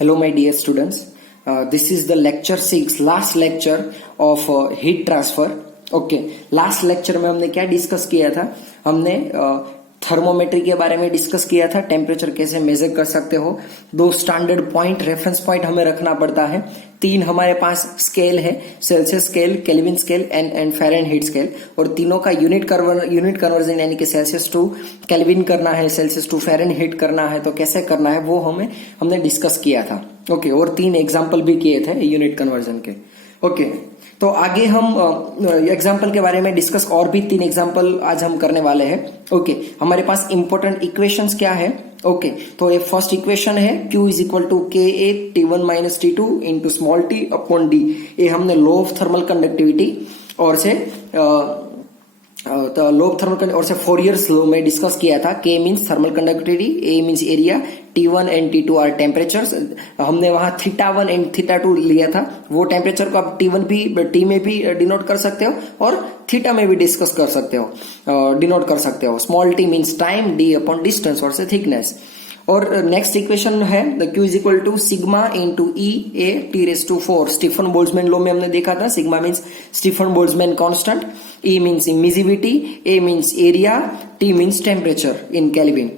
Hello my dear students, this is the lecture 6, last lecture of heat transfer. Okay, last lecture में हमने क्या discuss किया था? हमने थर्मोमेट्री के बारे में डिस्कस किया था, टेम्परेचर कैसे मेजर कर सकते हो, दो स्टैंडर्ड पॉइंट रेफरेंस पॉइंट हमें रखना पड़ता है, तीन हमारे पास स्केल है, Celsius scale, kelvin scale and Fahrenheit scale, और तीनों का यूनिट कन्वर्जन यानी कि सेल्सियस टू केल्विन करना है, सेल्सियस टू फ़ारेनहाइट करना है, तो कैसे करना है वो हमने डिस्कस किया था. ओके, और तीन एग्जाम्पल भी किए थे यूनिट कन्वर्जन के. ओके, तो आगे हम एग्जाम्पल के बारे में डिस्कस, और भी तीन एग्जाम्पल आज हम करने वाले हैं. ओके, हमारे पास इंपॉर्टेंट इक्वेशंस क्या है? ओके, तो ये फर्स्ट इक्वेशन है Q is equal to KA T1 minus T2 into small t upon D. ये हमने लॉ ऑफ थर्मल कंडक्टिविटी और से तो लॉ ऑफ थर्मल और से फोरियर्स लॉ में डिस्कस किया था. K means thermal conductivity, A means area, T1 and T2 are temperatures. हमने वहां θ1 एंड θ2 लिया था. वो टेम्परेचर को आप T1 भी T में भी डिनोट कर सकते हो और थीटा में भी डिस्कस कर सकते हो, डिनोट कर सकते हो. Small t means time, D upon distance और से थिकनेस. और नेक्स्ट इक्वेशन है Q is equal to sigma into E A T raise to 4. Stefan Boltzmann law में हमने देखा था. Sigma means Stefan Boltzmann constant, E means emissivity, A means area, T means temperature in kelvin.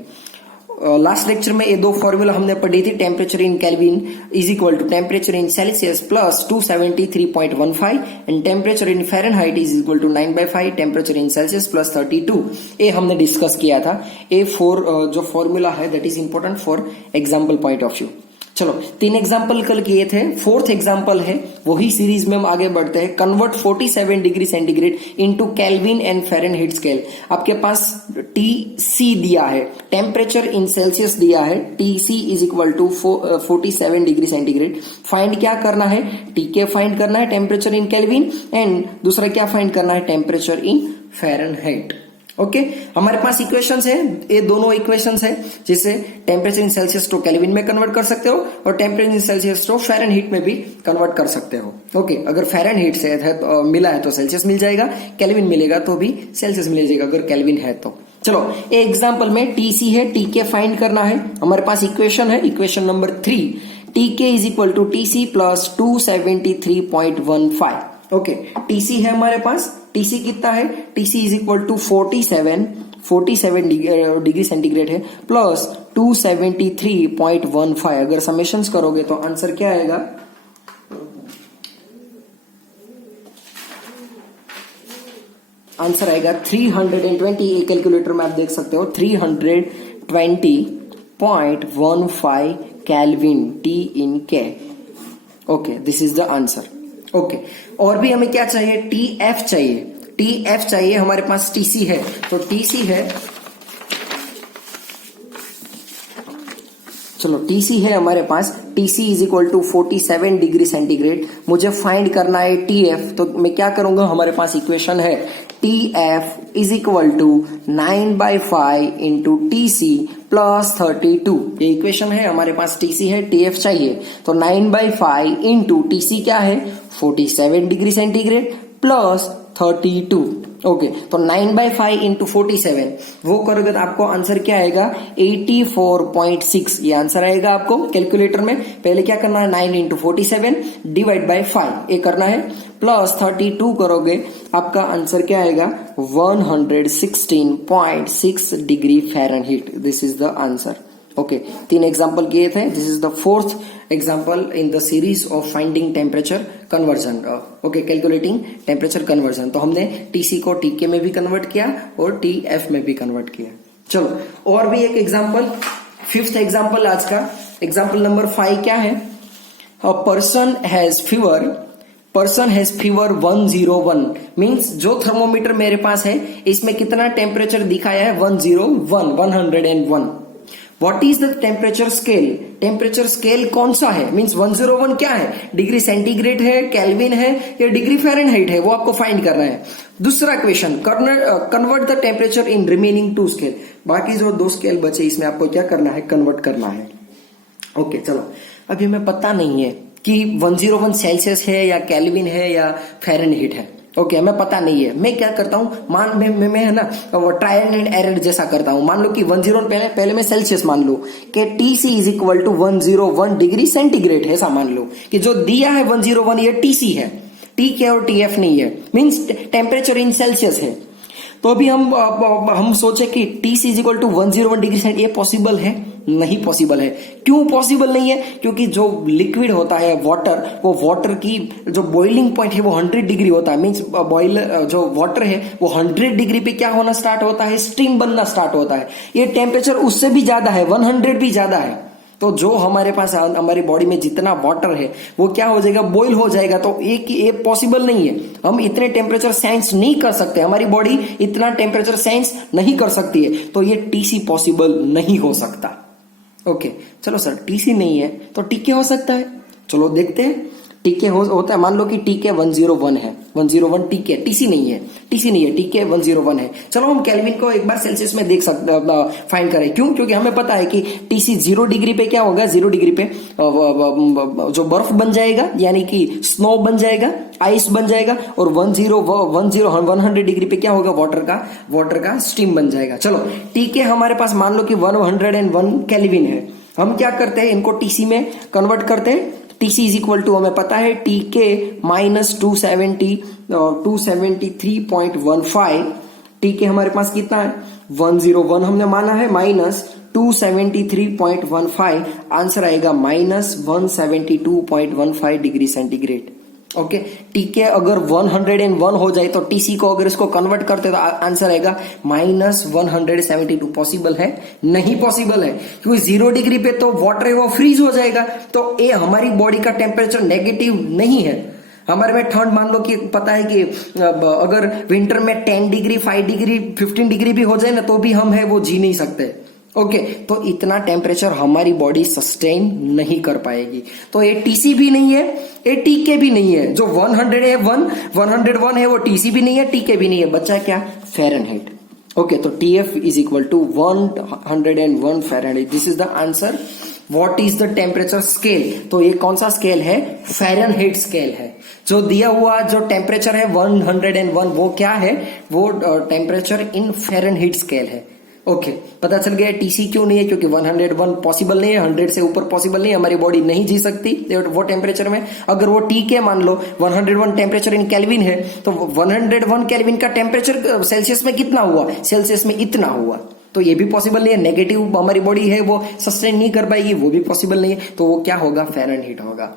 Last lecture में ये दो formula हमने पढ़ी थी. Temperature in kelvin is equal to temperature in Celsius plus 273.15 and temperature in Fahrenheit is equal to 9/5 temperature in Celsius plus 32. ये हमने discuss किया था. ये जो फॉर्मूला है that is important for example point of view. चलो, तीन example कल किए थे. फोर्थ एग्जाम्पल है, वही सीरीज में हम आगे बढ़ते हैं. Convert 47 degree centigrade into kelvin and Fahrenheit scale. आपके पास TC दिया है, टेम्परेचर इन सेल्सियस दिया है. TC is equal to 47 degree centigrade. Find क्या करना है? TK फाइंड करना है, टेम्परेचर इन केल्विन, एंड दूसरा क्या फाइंड करना है? Temperature in Fahrenheit. ओके, हमारे पास इक्वेशंस है, ये दोनों इक्वेशंस है जिससे temperature in Celsius to Kelvin में कन्वर्ट कर सकते हो और temperature in Celsius to Fahrenheit में भी कन्वर्ट कर सकते हो. ओके, अगर फ़ारेनहाइट से है तो मिला है तो सेल्सियस मिल जाएगा, केल्विन मिलेगा तो भी सेल्सियस मिल जाएगा अगर केल्विन है तो. चलो, ये एग्जाम्पल में TC है, TK फाइंड करना है. हमारे पास इक्वेशन है, equation number 3, TK is equal to TC plus 273.15. Okay, TC है हमारे पास. TC कितना है? TC is equal to 47 degree centigrade है प्लस 273.15. अगर समेशंस करोगे तो आंसर क्या आएगा? आंसर आएगा 320. कैलकुलेटर में आप देख सकते हो 320.15 kelvin T in K. Okay, this is the answer. Okay, और भी हमें क्या चाहिए? TF चाहिए. TF चाहिए. हमारे पास TC है, तो TC है, चलो TC है हमारे पास. TC is equal to 47 degree centigrade. मुझे फाइंड करना है TF, तो मैं क्या करूंगा? हमारे पास इक्वेशन है TF is equal to 9/5 into TC plus 32. ये इक्वेशन है हमारे पास. TC है, TF चाहिए, तो 9/5 इंटू TC क्या है? 47 डिग्री सेंटीग्रेड प्लस 32. ओके, तो 9/5 इंटू 47 वो करोगे तो आपको आंसर क्या आएगा? 84.6. ये आंसर आएगा आपको कैलकुलेटर में. पहले क्या करना है? 9 इंटू 47 डिवाइड बाई 5 ये करना है, प्लस 32 करोगे, आपका आंसर क्या आएगा? 116.6 degree Fahrenheit. This is the answer. Okay, तीन एग्जाम्पल किए थे. This is the fourth example in the series of finding temperature conversion. Okay, calculating temperature conversion. तो हमने TC को TK में भी कन्वर्ट किया और TF में भी कन्वर्ट किया. चलो, और भी एक एग्जाम्पल, फिफ्थ एग्जाम्पल आज का. एग्जाम्पल नंबर 5 क्या है? A person has fever 101. Means जो थर्मोमीटर मेरे पास है इसमें कितना टेम्परेचर दिखाया है? 101. What is the temperature scale? Temperature scale कौन सा है? मीन्स 101 क्या है? डिग्री सेंटीग्रेड है, केल्विन है या डिग्री फ़ारेनहाइट है? वो आपको फाइंड करना है. दूसरा question, convert the temperature in remaining 2 scale. बाकी जो 2 स्केल बचे इसमें आपको क्या करना है? कन्वर्ट करना है. ओके, चलो, अभी हमें पता नहीं है कि 101 सेल्सियस है या केल्विन है या फ़ारेनहाइट है. ओके हमें पता नहीं है। मैं क्या करता हूँ, मान मैं है ना ट्रायल एंड एरर जैसा करता हूँ। मान लो कि 101 पहले मैं सेल्सियस मान लो कि TC is equal to 101 degree centigrade है, ऐसा मान लो कि जो दिया है 101 ये TC है, TK और TF नहीं है, मीन्स टेम्परेचर इन सेल्सियस है। तो अभी हम सोचे कि TC is equal to 101 degree centigrade, ये पॉसिबल है? नहीं पॉसिबल है। क्यों पॉसिबल नहीं है? क्योंकि जो लिक्विड होता है वाटर, वो वाटर की जो बॉइलिंग पॉइंट है वो 100 डिग्री होता है, मीन्स बॉइलर जो वाटर है वो 100 डिग्री पे क्या होना स्टार्ट होता है, स्टीम बनना स्टार्ट होता है। ये टेम्परेचर उससे भी ज्यादा है, 100 भी ज्यादा है। तो जो हमारे पास हमारी बॉडी में जितना वाटर है वो क्या हो जाएगा, बॉईल हो जाएगा। तो ये पॉसिबल नहीं है, हम इतने टेम्परेचर सेंस नहीं कर सकते, हमारी बॉडी इतना टेम्परेचर सेंस नहीं कर सकती है। तो ये TC पॉसिबल नहीं हो सकता। ओके चलो सर TC नहीं है तो TK हो सकता है, चलो देखते हैं। TK होता है, मान लो कि TK 101 है, 101 TK, TC नहीं है, TK 101 है। चलो हम केल्विन को एक बार सेल्सियस में देख सकते, फाइंड करें। क्यों? क्योंकि हमें पता है कि TC 0 डिग्री पे क्या होगा, 0 डिग्री पे जो बर्फ बन जाएगा, यानी कि स्नो बन जाएगा, आइस बन जाएगा, और 100 डिग्री पे क्या होगा, वाटर का स्टीम बन जाएगा। चलो TK हमारे पास मान लो कि 101 केल्विन है। हम क्या करते हैं, इनको TC में कन्वर्ट करते हैं। TC इज इक्वल टू हमें पता है TK माइनस 273.15। TK हमारे पास कितना है, 101 हमने माना है, माइनस 273.15, आंसर आएगा minus 172.15 degree centigrade. Okay TK अगर 101 हो जाए तो TC को अगर इसको कन्वर्ट करते तो आंसर आएगा माइनस 172। पॉसिबल है? नहीं पॉसिबल है, क्योंकि 0 डिग्री पे तो वाटर है वो फ्रीज हो जाएगा। तो ये हमारी बॉडी का टेम्परेचर नेगेटिव नहीं है। हमारे में ठंड मान लो कि पता है कि अगर विंटर में 10 डिग्री 5 डिग्री 15 डिग्री भी हो जाए ना तो भी हम है वो जी नहीं सकते। ओके तो इतना टेम्परेचर हमारी बॉडी सस्टेन नहीं कर पाएगी। तो ये TC भी नहीं है, ये TK भी नहीं है। जो 101 है वो TC भी नहीं है, TK भी नहीं है, बच्चा क्या, फ़ारेनहाइट। ओके तो TF is equal to 101 Fahrenheit. This is the answer. What is the temperature scale? तो ये कौन सा स्केल है, फ़ारेनहाइट स्केल है। जो दिया हुआ जो टेम्परेचर है 101 वो क्या है, वो टेम्परेचर इन फ़ारेनहाइट स्केल है। ओके पता चल गया TC क्यों नहीं है, क्योंकि 101 पॉसिबल नहीं है, 100 से ऊपर पॉसिबल नहीं है, हमारी बॉडी नहीं जी सकती वो टेम्परेचर में। अगर वो TK मान लो 101 टेम्परेचर इन केल्विन है तो 101 केल्विन का टेम्परेचर सेल्सियस में कितना हुआ, सेल्सियस में इतना हुआ। तो ये भी पॉसिबल नहीं है, नेगेटिव हमारी बॉडी है वो सस्टेन नहीं कर पाएगी, वो भी पॉसिबल नहीं है। तो वो क्या होगा, फ़ारेनहाइट होगा।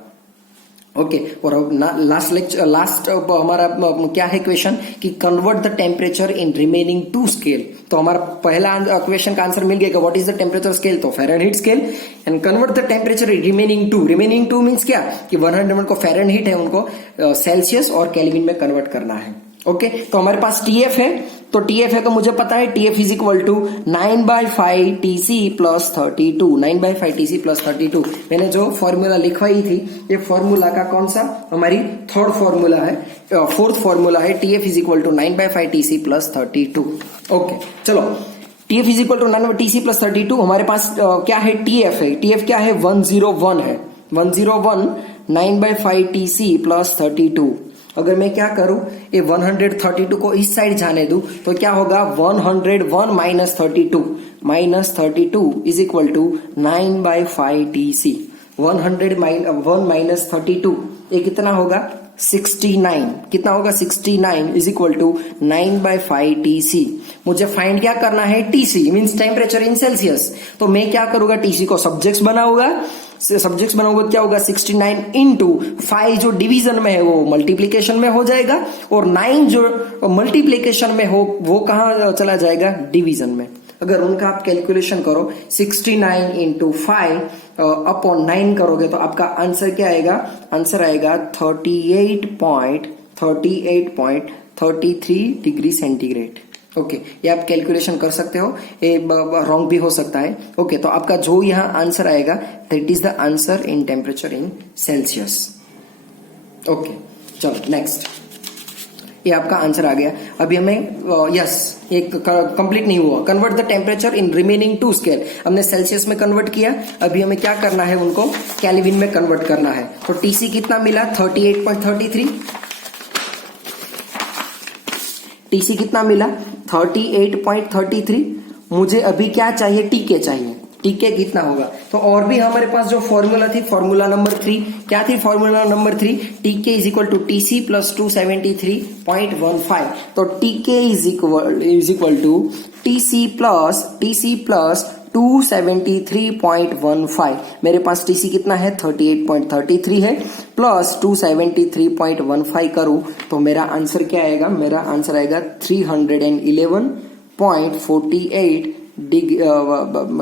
ओके और अब लास्ट हमारा क्या है क्वेश्चन कि convert the temperature in remaining 2 scale. तो हमारा पहला क्वेश्चन का आंसर मिल गया, what is the temperature scale, तो Fahrenheit scale. And convert the temperature in remaining 2 means क्या कि 101 को फ़ारेनहाइट है, उनको सेल्सियस और केल्विन में कन्वर्ट करना है। ओके तो हमारे पास TF है, तो TF है तो मुझे पता है TF is equal to 9/5 TC plus 32। 9/5 TC plus 32 मैंने जो फॉर्मूला लिखवाई थी, ये फॉर्मूला का कौन सा, हमारी फोर्थ फॉर्मूला है। TF is equal to 9/5 TC plus 32। Okay चलो TF is equal to 9 TC plus 32। हमारे पास क्या है, TF है। TF क्या है, 101 है। 101 9/5 TC प्लस 32। अगर मैं क्या करूं, ये 132 को इस साइड जाने दूं तो क्या होगा, 101 minus 32 is equal to 9/5 TC। 1 minus 32 ये कितना होगा, 69। कितना होगा, 69 इज इक्वल टू 9/5 TC। मुझे फाइंड क्या करना है, TC means temperature in Celsius. तो मैं क्या करूंगा, TC को सब्जेक्ट्स बनाऊंगा क्या होगा, 69 इंटू 5 जो डिवीजन में है वो मल्टीप्लीकेशन में हो जाएगा, और 9 जो मल्टीप्लीकेशन में हो वो कहां चला जाएगा, डिवीजन में। अगर उनका आप कैलकुलेशन करो 69 इंटू 5 अपॉन 9 करोगे तो आपका आंसर क्या आएगा, आंसर आएगा 38.33 डिग्री सेंटीग्रेड। ओके ये आप कैलकुलेशन कर सकते हो, ये रॉन्ग भी हो सकता है। ओके तो आपका जो यहाँ आंसर आएगा that is the answer in temperature in Celsius. Okay चलो नेक्स्ट, ये आपका आंसर आ गया। अभी हमें ये कंप्लीट नहीं हुआ, convert the temperature in remaining 2 scale. हमने सेल्सियस में कन्वर्ट किया, अभी हमें क्या करना है, उनको केल्विन में कन्वर्ट करना है। तो TC कितना मिला, 38.33। टीसी कितना मिला 38.33। मुझे अभी क्या चाहिए, टीके चाहिए। टीके कितना होगा, तो और भी हमारे पास जो फॉर्मूला थी, फॉर्मूला नंबर 3 क्या थी, formula number 3 T K is equal to T C plus 273.15। तो T K is equal to T C plus 273.15। मेरे पास टीसी कितना है 38.33 है, प्लस 273.15 करूं तो मेरा आंसर क्या आएगा, मेरा आंसर आएगा 311.48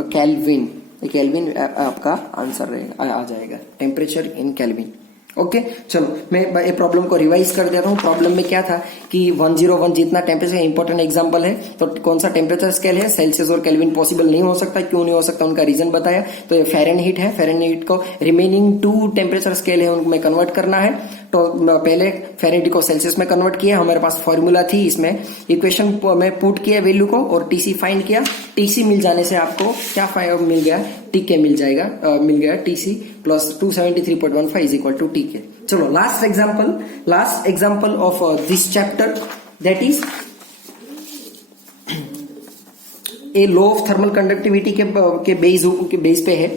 केल्विन। केल्विन आपका आंसर रहेगा, आ जाएगा टेम्परेचर इन केल्विन। ओके चलो मैं ये प्रॉब्लम को रिवाइज कर देता हूँ। प्रॉब्लम में क्या था कि 101 जितना टेम्परेचर इंपॉर्टेंट एग्जांपल है, तो कौन सा टेम्परेचर स्केल है, सेल्सियस और केल्विन पॉसिबल नहीं हो सकता। क्यों नहीं हो सकता, उनका रीजन बताया। तो ये फ़ारेनहीट है, फ़ारेनहीट को रिमेनिंग 2 टेम्परेचर स्केल है उनमें कन्वर्ट करना है। तो पहले फ़ारेनहीट को सेल्सियस में कन्वर्ट किया, हमारे पास फॉर्मूला थी, इसमें इक्वेशन में पुट किया वैल्यू को और टीसी फाइंड किया। टीसी मिल जाने से आपको क्या मिल गया, टीके मिल गया T C plus 273.15 is equal to T K. चलो last example of this chapter, that is a law of thermal conductivity के बेस पे है।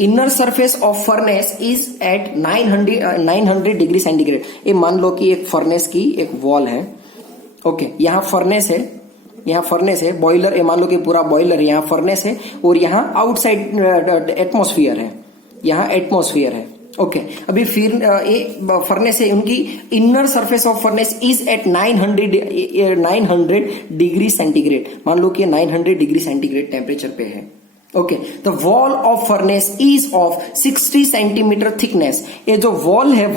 Inner surface of furnace is at 900 degree centigrade. ये मान लो कि एक फर्नेस की एक वॉल है। ओके यहाँ फर्नेस है, बॉयलर, ये मान लो कि पूरा बॉयलर, यहाँ फर्नेस है और यहाँ आउटसाइड एटमॉस्फेयर है, यहाँ एटमॉस्फेयर है। ओके अभी फिर ये फर्नेस है, उनकी inner surface of furnace is at 900 degree centigrade. मान लो कि 900 डिग्री सेंटीग्रेड टेम्परेचर पे है। Okay the wall of furnace is of 60 centimetre thickness. ये जो वॉल है,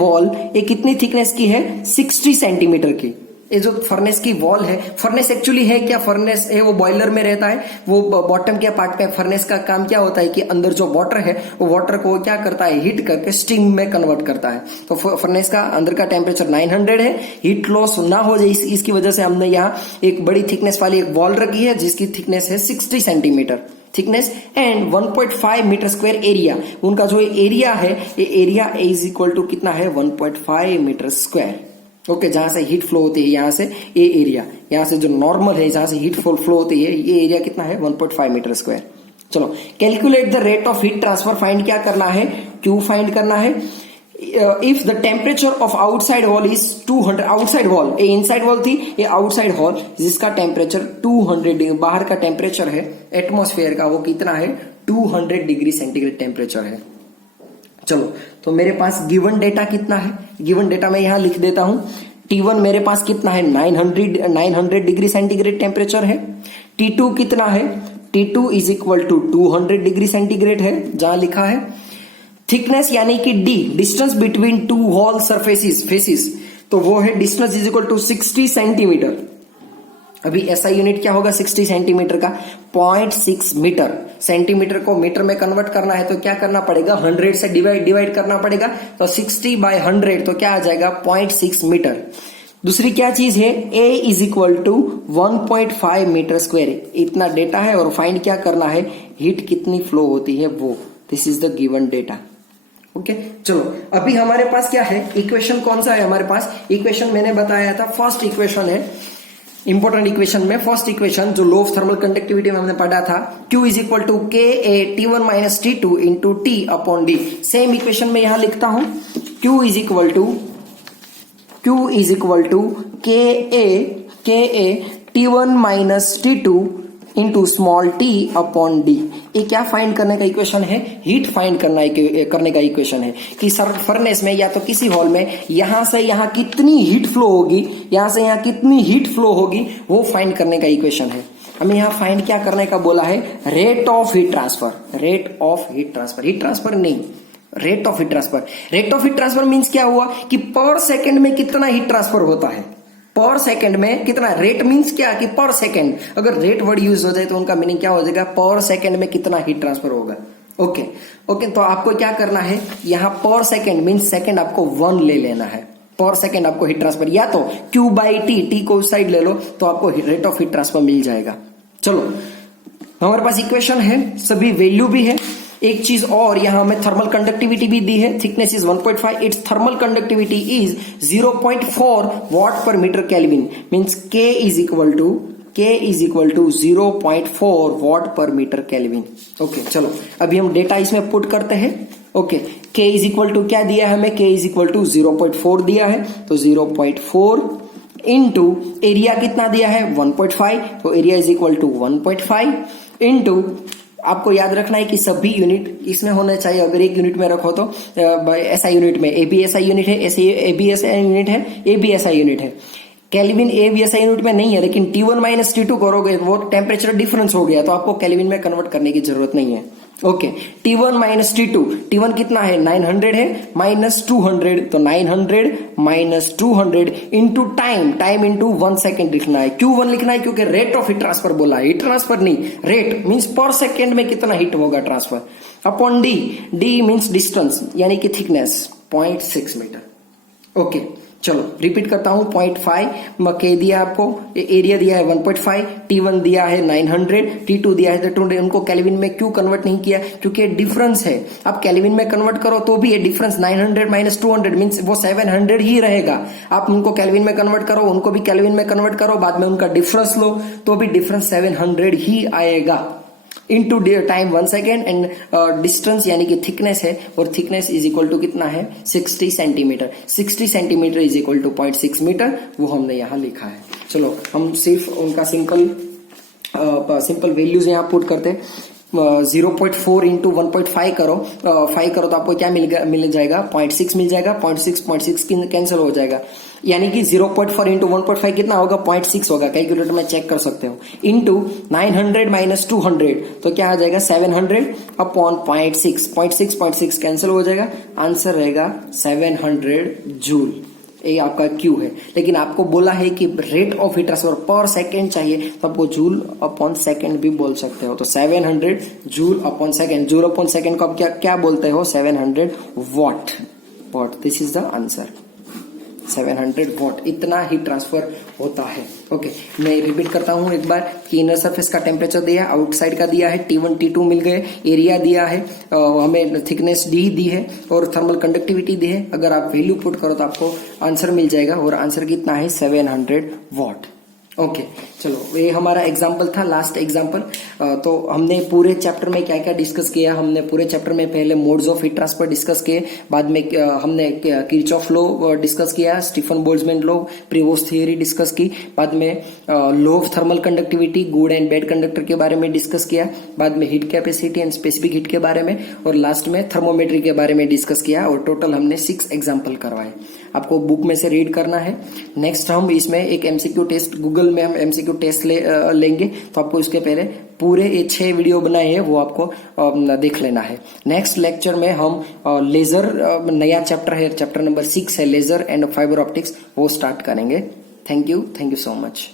ये कितनी थिकनेस की है, 60 सेंटीमीटर की। ये जो फर्नेस की वॉल है, फर्नेस एक्चुअली है क्या, फर्नेस है वो बॉयलर में रहता है, वो बॉटम के पार्ट पे। फर्नेस का काम क्या होता है कि अंदर जो वाटर है, वो वाटर को क्या करता है, हीट करके स्टीम में कन्वर्ट करता है। तो फर्नेस का अंदर का टेम्परेचर 900 है, हीट लॉस ना हो जाए इसकी वजह से हमने यहाँ एक बड़ी थिकनेस वाली एक वॉल रखी है जिसकी थिकनेस है 60 centimetre thickness and 1.5 metre square area. उनका जो एरिया है, ये एरिया इज इक्वल टू कितना है, 1.5 मीटर स्क्वायर। ओके जहां से हीट फ्लो होती है, यहां से ये एरिया, यहां से जो नॉर्मल है जहां से हीट फ्लो होती है, ये एरिया कितना है 1.5 मीटर स्क्वायर। चलो calculate the rate of heat transfer find क्या करना है, क्यू फाइंड करना है। If the temperature of outside wall is 200, outside wall, ये इनसाइड वॉल थी, ये आउटसाइड वॉल जिसका टेम्परेचर 200, बाहर का टेम्परेचर है एटमॉस्फेयर का, वो कितना है 200 डिग्री सेंटीग्रेड टेम्परेचर है। चलो तो मेरे पास गिवन डेटा कितना है, गिवन डेटा मैं यहां लिख देता हूं। T1 मेरे पास कितना है 900 डिग्री सेंटीग्रेड टेम्परेचर है। T2 कितना है, T2 is equal to 200 degree centigrade है जहां लिखा है। थिकनेस यानी कि D, distance between two wall faces, तो वो है distance is equal to 60 centimetre. अभी ऐसा यूनिट क्या होगा 60 सेंटीमीटर का, 0.6 मीटर। सेंटीमीटर को मीटर में कन्वर्ट करना है तो क्या करना पड़ेगा, 100 से डिवाइड करना पड़ेगा। तो 60/100 तो क्या आ जाएगा 0.6 मीटर। दूसरी क्या चीज है, A is equal to 1.5 metre square. इतना डेटा है और फाइंड क्या करना है, हीट कितनी फ्लो होती है वो। This is the given data. Okay चलो अभी हमारे पास क्या है, इक्वेशन कौन सा है हमारे पास, इक्वेशन मैंने बताया था, फर्स्ट इक्वेशन है इंपॉर्टेंट इक्वेशन में। फर्स्ट इक्वेशन जो लॉ ऑफ थर्मल कंडक्टिविटी में हमने पढ़ा था, Q इज इक्वल टू के ए T1 minus T2 into T upon D। Same equation में यहां लिखता हूं, Q इज इक्वल टू के ए T1 minus T2 into small t upon D. ये क्या फाइंड करने का इक्वेशन है, हीट फाइंड करने का इक्वेशन है कि सर फर्नेस में या तो किसी हॉल में यहां से यहां कितनी हीट फ्लो होगी, यहां से यहां कितनी हीट फ्लो होगी, वो फाइंड करने का इक्वेशन है। हमें यहां फाइंड क्या करने का बोला है, रेट ऑफ हीट ट्रांसफर नहीं, rate of heat transfer means क्या हुआ कि पर सेकेंड में कितना हीट ट्रांसफर होता है, पर सेकंड में कितना। रेट मींस क्या कि पर सेकंड, अगर रेट वर्ड यूज हो जाए तो उनका मीनिंग क्या हो जाएगा, पर सेकंड में कितना हीट ट्रांसफर होगा। ओके तो आपको क्या करना है, यहां पर सेकंड मींस सेकंड आपको 1 ले लेना है, पर सेकंड आपको हीट ट्रांसफर, या तो Q/T को उस साइड ले लो तो आपको रेट ऑफ हीट ट्रांसफर मिल जाएगा। चलो हमारे पास इक्वेशन है, सभी वैल्यू भी है। एक चीज और, यहां हमें थर्मल कंडक्टिविटी भी दी है, thickness is 1.5, its thermal conductivity is 0.4 watt per metre kelvin, means K is equal to 0.4 watt per metre kelvin. Okay, चलो अभी हम डेटा इसमें पुट करते हैं। Okay, K is equal to क्या दिया है हमें, K इज इक्वल टू 0.4 दिया है, तो 0.4 इंटू एरिया कितना दिया है 1.5, तो area is equal to 1.5 into, आपको याद रखना है कि सभी यूनिट इसमें होना चाहिए, अगर एक यूनिट में रखो तो एसआई यूनिट में ए बी एसआई यूनिट है, ए बी एसआई यूनिट है, ए बी एसआई यूनिट है। Kelvin A B SI unit में नहीं है, लेकिन T1 माइनस T2 करोगे वो टेम्परेचर डिफरेंस हो गया, तो आपको केल्विन में कन्वर्ट करने की जरूरत नहीं है। Okay, T1 minus T2, T1 कितना है 900 है, माइनस 200, तो 900 minus 200 into time into 1 second लिखना है। क्यों 1 लिखना है, क्योंकि रेट ऑफ हीट ट्रांसफर बोला है, हीट ट्रांसफर नहीं, रेट मींस पर सेकेंड में कितना हीट होगा transfer, upon D means distance यानी कि थिकनेस 0.6 मीटर। ओके, चलो रिपीट करता हूं, 0.5 के दिया आपको, एरिया दिया है 1.5, T1 दिया है 900, T2 दिया है 200। उनको केल्विन में क्यों कन्वर्ट नहीं किया, क्योंकि डिफरेंस है। आप केल्विन में कन्वर्ट करो तो भी ये डिफरेंस 900 माइनस 200 मींस वो 700 ही रहेगा। आप उनको केल्विन में कन्वर्ट करो, उनको भी केल्विन में कन्वर्ट करो, बाद में उनका डिफरेंस लो तो भी डिफरेंस 700 ही आएगा। Into time 1 second and distance यानी कि थिकनेस है, और थिकनेस इज इक्वल टू कितना है 60 centimetre. 60 centimetre is equal to 0.6 metre, वो हमने यहां लिखा है। चलो हम सिर्फ उनका सिंपल वैल्यूज यहां पुट करते हैं। 0.4 इंटू 1.5 करो, 5 करो तो आपको क्या मिल जाएगा 0.6 मिल जाएगा, 0.6 कैंसिल हो जाएगा, यानी कि 0.4 इंटू 1.5 कितना होगा 0.6 होगा, कैलकुलेटर में चेक कर सकते हो। इंटू 900 माइनस 200 तो क्या आ जाएगा 700 अपॉन 0.6 कैंसिल हो जाएगा, आंसर रहेगा 700 जूल। ये आपका क्यू है, लेकिन आपको बोला है कि रेट ऑफ हीट ट्रांसफर पर सेकेंड चाहिए, तो आपको जूल अपॉन सेकेंड भी बोल सकते हो। तो 700 joule upon second, joule upon second को आप क्या बोलते हो 700 what. This is the answer, 700 what, इतना हीट ट्रांसफर होता है। ओके, मैं रिपीट करता हूं एक बार कि इनर सरफेस का टेम्परेचर दिया है, आउटसाइड का दिया है, T1 T2 मिल गए, एरिया दिया है, हमें थिकनेस D दी है और थर्मल कंडक्टिविटी दी है। अगर आप वैल्यू पुट करो तो आपको आंसर मिल जाएगा, और आंसर कितना है 700 वॉट। ओके, चलो ये हमारा एग्जाम्पल था, लास्ट एग्जाम्पल। तो हमने पूरे चैप्टर में क्या क्या डिस्कस किया, हमने पूरे चैप्टर में पहले modes of heat transfer discuss किए, बाद में हमने किरचॉफ लॉ डिस्कस किया, Stefan Boltzmann law, Prevost theory discuss की, बाद में law of thermal conductivity, good and bad conductor के बारे में डिस्कस किया, बाद में heat capacity and specific heat के बारे में, और लास्ट में थर्मोमेट्री के बारे में डिस्कस किया, और टोटल हमने 6 एग्जाम्पल करवाए। आपको बुक में से रीड करना है। नेक्स्ट हम इसमें एक एमसीक्यू टेस्ट, गूगल में हम एमसीक्यू टेस्ट लेंगे, तो आपको इसके पहले पूरे 6 वीडियो बनाए हैं वो आपको देख लेना है। नेक्स्ट लेक्चर में हम लेजर, नया चैप्टर है, चैप्टर नंबर 6 है लेजर एंड फाइबर ऑप्टिक्स, वो स्टार्ट करेंगे। Thank you so much.